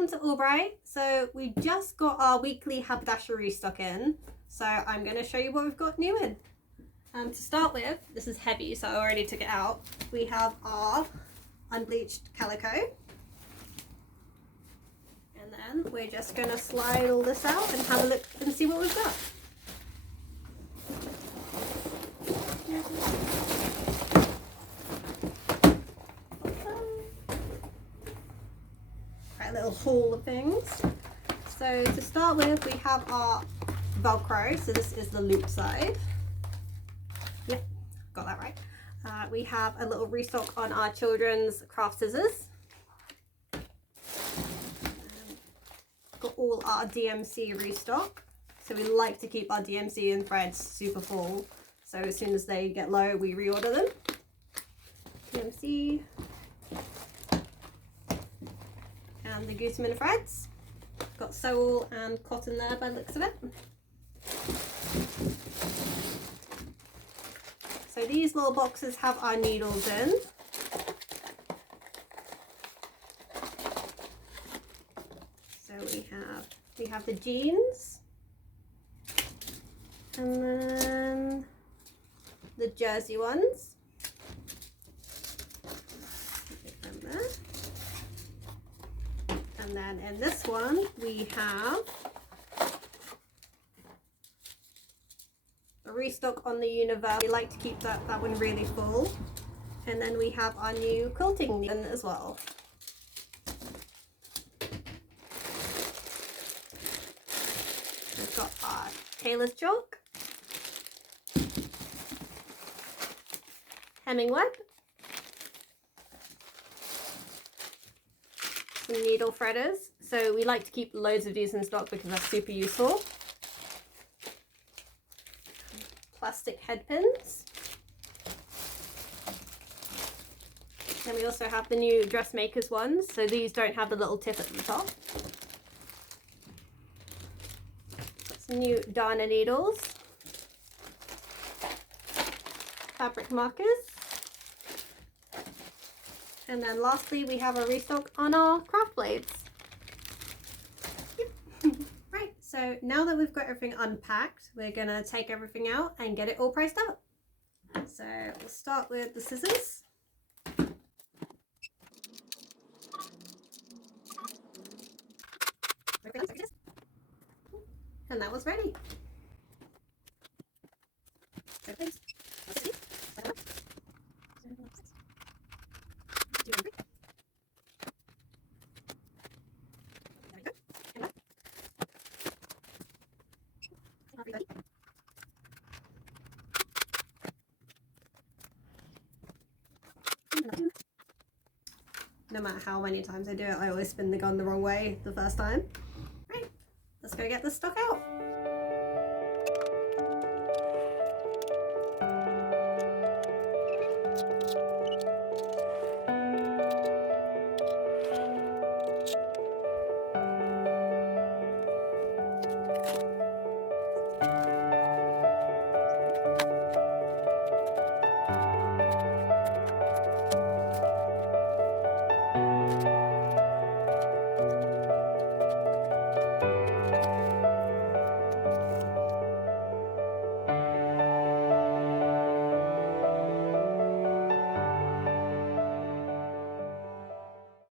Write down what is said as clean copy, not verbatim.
welcome to Albright. So we just got our weekly haberdashery stock in, so I'm going to show you what we've got new in. To start with, this is heavy, so I already took it out. We have our unbleached calico, and then we're just going to slide all this out and have a look and see what we've got. A little haul of things. So to start with, we have our Velcro. So this is the loop side. Yep, got that right. We have a little restock on our children's craft scissors. Got all our DMC restock. So we like to keep our DMC and threads super full. So as soon as they get low, we reorder them. DMC. And the Gooseman threads. Got sewell and cotton there by the looks of it. So these little boxes have our needles in. So we have the jeans, and then the jersey ones. From there. And then in this one, we have a restock on the unveil. We like to keep that one really full. And then we have our new quilting in as well. We've got our tailor's chalk, hemming web, needle threaders. So we like to keep loads of these in stock because they're super useful. Plastic head pins. Then we also have the new dressmakers ones. So these don't have the little tip at the top. Got some new darner needles. Fabric markers. And then lastly, we have a restock on our craft blades. Yep. Right, so now that we've got everything unpacked, we're gonna take everything out and get it all priced up. So we'll start with the scissors. And that was ready. So please. No matter how many times I do it, I always spin the gun the wrong way the first time. Right, let's go get this stuck out.